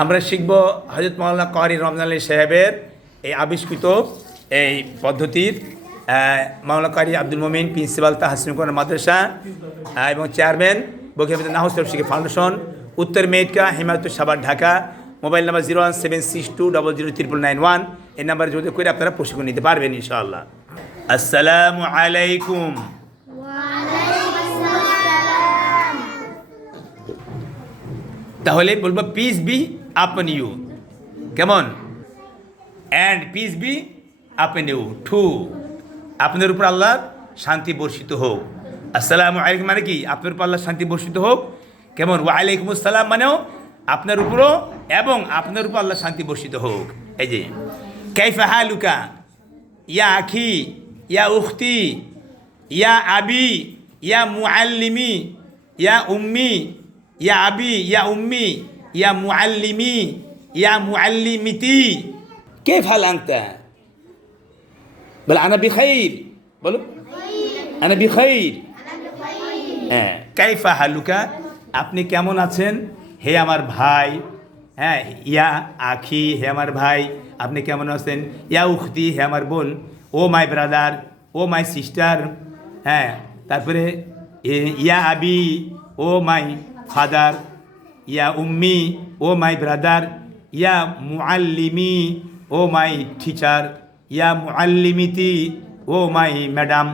আমরা শিখব হজরত মৌলানা করি রমজান আলী সাহেবের এই আবিষ্কৃত এই পদ্ধতির মাওলা কারি আব্দুল মোমিন প্রিন্সিপাল তাহসিন কোরআন মাদ্রাসা এবং চেয়ারম্যান বকিয়াবিদ নাহুস শিখে ফাউন্ডেশন উত্তর মেটকা হিমায়তুর সাবার Dhaka mobile number zero one seven six two double zero triple nine one এই নাম্বারে যোগাযোগ করে আপনারা প্রশিক্ষণ নিতে পারবেন ইনশাআল্লাহ। আসসালামু আলাইকুম। তাহলে বলব পিস বি আপন ইউ কেমন and peace be upon you too আপনার উপর আল্লাহ শান্তি বর্ষিত হোক। আসসালামু আলাইকুম মানে কি? আপনার উপর আল্লাহ শান্তি বর্ষিত হোক। কেমন ওয়ালাইকুম আসসালাম মানেও আপনার উপরও এবং আপনার উপর আল্লাহ শান্তি বর্ষিত হোক। এই যে, কাইফা হালুকা? ইয়া আখি? ইয়া উখতি? ইয়া আবি? ইয়া মুআল্লিমি? ইয়া উম্মি? ইয়া আবি? ইয়া উম্মি? ইয়া মুআল্লিমি ইয়া মুআল্লিমিতি কে ফালাংতা বলে আনা বিখাইর বলো আনা বিখাইর হ্যাঁ কাইফা হালুকা আপনি কেমন আছেন? হে আমার ভাই। হ্যাঁ ইয়া আখি হে আমার ভাই। আপনি কেমন আছেন? ইয়া উখতি হে আমার বোন। Oh my brother oh my sister. হ্যাঁ তারপরে ইয়া আবি ও মাই ফাদার। या उम्मी ओ माई ब्रदर या मुअल्लिमी ओ माई टीचर या मुअल्लिमिती ओ माई मैडम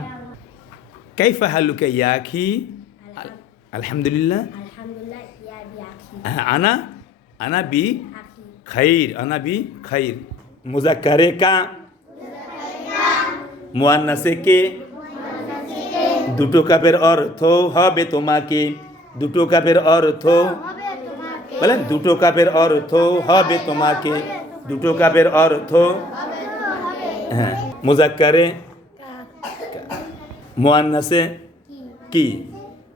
कैफ हलुक या अखी अल्हम्दुलिल्लाह आना आना बी खैर आना बी खैर मुजक्रे का মুয়ান্নাসেকে দুটো কাপের অর্থ হবে তোমাকে দুটো কাপের অর্থ বলেন, দুটো কাপের অর্থ হবে তোমাকে, দুটো কাপের অর্থ হ্যাঁ মুজাক্কারে মুয়ান্নাসে কি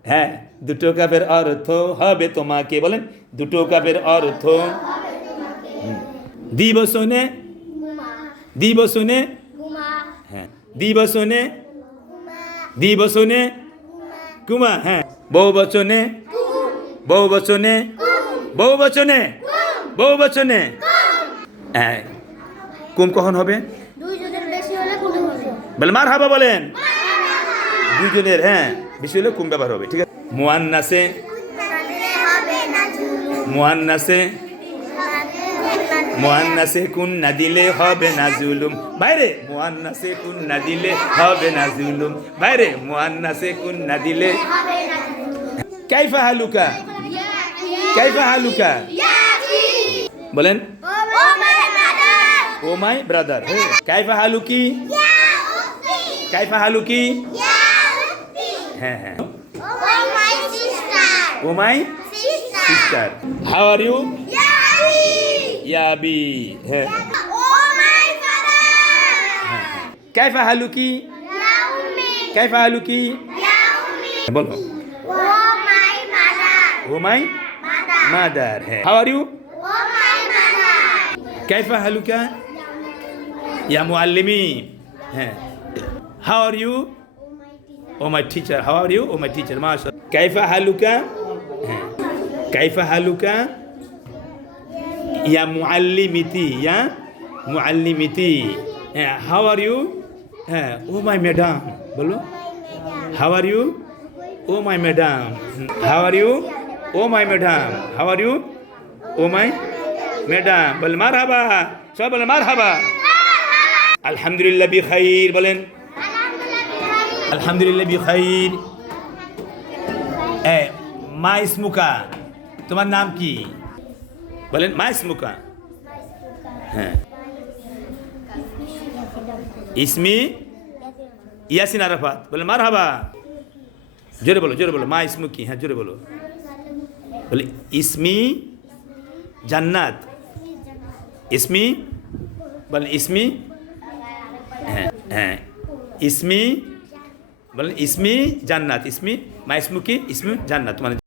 হ্যাঁ দুটো কাপের অর্থ হবে তোমাকে, বলেন, দুটো কাপের অর্থ। দিবসনে দিবসনে হ্যাঁ দিবসনে দিবসনে, কুমা হ্যাঁ বহু বচনে বহু বচনে বহু বচনে বহু বচনে হ্যাঁ কুম কখন হবে? বলে মার হাবা বলেন। দুজনের হ্যাঁ বেশি হলে কুম ব্যবহার হবে ঠিক আছে? মুয়ান্নাসে। মুয়ান্নাসে মুয়ান্নাসে। কুন না দিলে হবে না জুলুম বাইরে মুয়ান্নাসে কুন না দিলে হবে না জুলুম বাইরে মুয়ান্নাসে কুন না দিলে কাইফা হালুকা। কাইফা হালুকা বলেন ও my mother O my brother কাইফা হালুকি কাইফা হালুকি হ্যাঁ হ্যাঁ ও my sister oh my sister sister how are you yabby ইয়াবি হ্যাঁ ও মাই ফাদার কাইফা হালুকি ইয়া উম্মি কাইফা হালুকি ইয়া উম্মি বলো ও মাই mother है How are you? كيف حالك؟ يا معلمي How are you? Oh my teacher. How are you? Oh my teacher. الله كيف حالك؟ كيف حالك؟ يا معلمتي يا معلمتي How are you? Oh my madam. बोलो How are you? Oh my madam. How are you? Oh my madam how are you? oh my madam বলেন মার হাবা সবাই বলেন মার হাবা আলহামদুলিল্লাহ B খাইর, বলেন। আলহামদুলিল্লাহ বি খাইর। এ মা ইসমুকা তোমার নাম কি? বলেন মা ইসমুকা হ্যাঁ। ইসমি ইয়াসিন আরাফাত বলেন মার হাবা জোরে বলো জোরে বলো মা ইসমু কি হ্যাঁ জোরে বলো। বলে, ইসমি জান্নাত। ইসমি? বলেন, ইসমি? হ্যাঁ হ্যাঁ। ইসমি? বলেন, ইসমি জান্নাত। ইসমি? মা, ইসমু কি? ইসমি জান্নাত। মানে